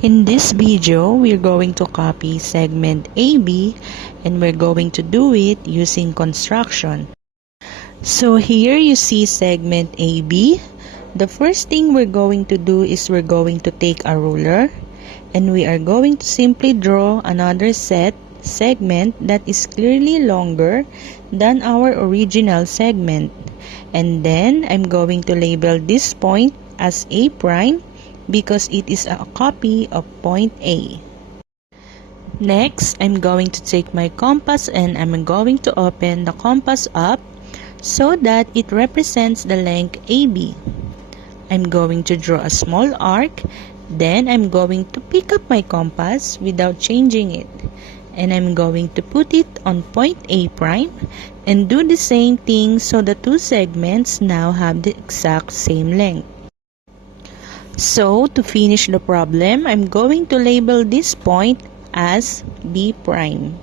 In this video, we're going to copy segment AB and we're going to do it using construction. So here you see segment AB. The first thing we're going to do is we're going to take a ruler and we are going to simply draw another segment that is clearly longer than our original segment. And then I'm going to label this point as A prime because it is a copy of point A. Next, I'm going to take my compass and I'm going to open the compass up so that it represents the length AB. I'm going to draw a small arc, then I'm going to pick up my compass without changing it. And I'm going to put it on point A prime and do the same thing so the two segments now have the exact same length. So, to finish the problem, I'm going to label this point as B prime.